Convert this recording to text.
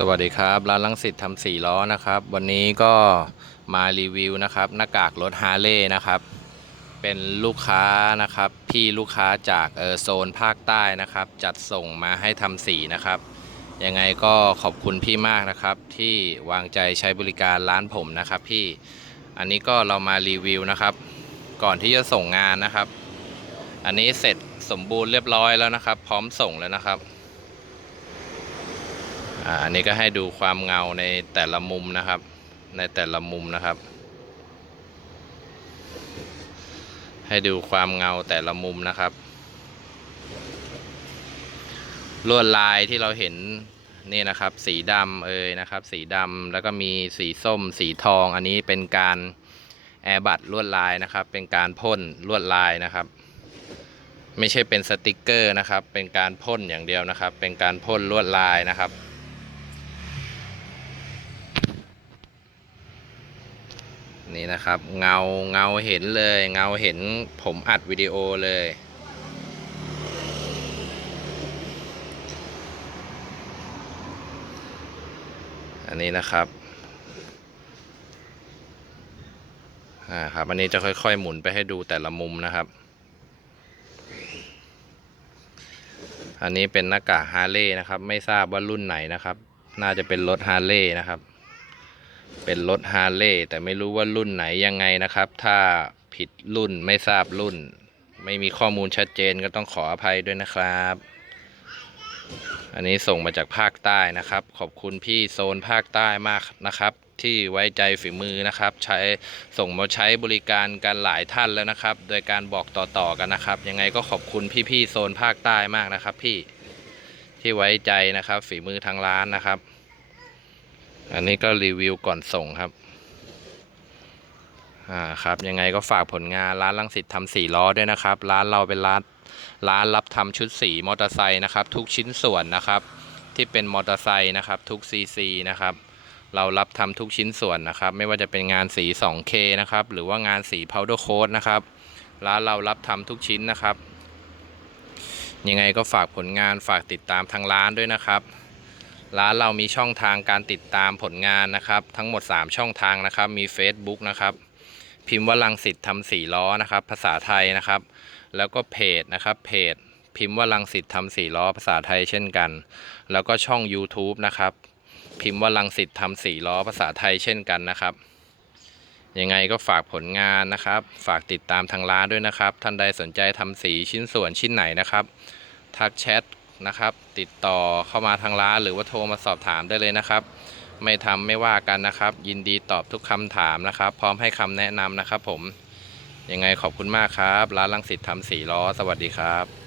สวัสดีครับ ร้านลังสิตทำสี่ล้อนะครับ วันนี้ก็มารีวิวนะครับหน้ากากรถฮาร์เลย์นะครับ เป็นลูกค้านะครับ พี่ลูกค้าจากเออโซนภาคใต้นะครับ จัดส่งมาให้ทำสีนะครับ ยังไงก็ขอบคุณพี่มากนะครับ ที่วางใจใช้บริการร้านผมนะครับ พี่อันนี้ก็เรามารีวิวนะครับ ก่อนที่จะส่งงานนะครับ อันนี้เสร็จสมบูรณ์เรียบร้อยแล้วนะครับ พร้อมส่งแล้วนะครับ อันนี้ก็ให้ดูความเงาในแต่ละมุมนะครับ ในแต่ละมุมนะครับ ให้ดูความเงาแต่ละมุมนะครับ ลวดลายที่เราเห็นนี่นะครับ สีดำเอ่ยนะครับ สีดำแล้วก็มีสีส้ม สีทอง อันนี้เป็นการแอร์บัตลวดลายนะครับ เป็นการพ่นลวดลายนะครับ ไม่ใช่เป็นสติกเกอร์นะครับ เป็นการพ่นอย่างเดียวนะครับ เป็นการพ่นลวดลายนะครับ นี่นะครับ เงาเงาเห็นเลย เงาเห็นผมอัดวิดีโอเลย อันนี้นะครับอ่าครับอันนี้จะค่อยๆหมุนไปให้ดูแต่ละมุมนะครับ อันนี้เป็นหน้ากากฮาร์เลย์นะครับ ไม่ทราบว่ารุ่นไหนนะครับ น่าจะเป็นรถฮาร์เลย์นะครับ เป็นรถฮาร์เลย์แต่ไม่รู้ว่ารุ่นไหนยังไงนะครับ ถ้าผิดรุ่นไม่ทราบรุ่น ไม่มีข้อมูลชัดเจนก็ต้องขออภัยด้วยนะครับ อันนี้ส่งมาจากภาคใต้นะครับ ขอบคุณพี่โซนภาคใต้มากนะครับ ที่ไว้ใจฝีมือนะครับ ใช้ส่งมาใช้บริการกันหลายท่านแล้วนะครับ โดยการบอกต่อๆกันนะครับ ยังไงก็ขอบคุณพี่ๆโซนภาคใต้มากนะครับ พี่ที่ไว้ใจนะครับ ฝีมือทางร้านนะครับ อันนี้ก็รีวิวก่อนส่งครับ อ่าครับ ยังไงก็ฝากผลงานร้านลังสิตทำสี่ล้อด้วยนะครับ ร้านเราเป็นร้านร้านรับทำชุดสีมอเตอร์ไซค์นะครับ ทุกชิ้นส่วนนะครับ ที่เป็นมอเตอร์ไซค์นะครับ ทุกซีซีนะครับ เรารับทำทุกชิ้นส่วนนะครับ ไม่ว่าจะเป็นงานสี 2K นะครับ หรือว่างานสี powder coat นะครับ ร้านเรารับทำทุกชิ้นนะครับ ยังไงก็ฝากผลงานฝากติดตามทางร้านด้วยนะครับ ร้านเรามีช่องทางการติดตามผลงานนะครับ ทั้งหมด 3 ช่องทางนะครับ มี Facebook นะครับ พิมพ์ว่าลังสิตทำสี่ล้อนะครับ ภาษาไทยนะครับ แล้วก็เพจนะครับเพจ พิมพ์ว่าลังสิตทำสี่ล้อภาษาไทยเช่นกัน แล้วก็ช่อง YouTube นะครับ พิมพ์ว่าลังสิตทำสี่ล้อภาษาไทยเช่นกันนะครับยังไงก็ฝากผลงานนะครับ ฝากติดตามทางร้านด้วยนะครับ ท่านใดสนใจทำสีชิ้นส่วนชิ้นไหนนะครับ ทักแชท นะครับ ติดต่อเข้ามาทางร้าน หรือว่าโทรมาสอบถามได้เลยนะครับ ไม่ทำไม่ว่ากันนะครับ ยินดีตอบทุกคำถามนะครับ พร้อมให้คำแนะนำนะครับ ผมยังไงขอบคุณมากครับ ร้านลังสิตทำสีล้อ สวัสดีครับ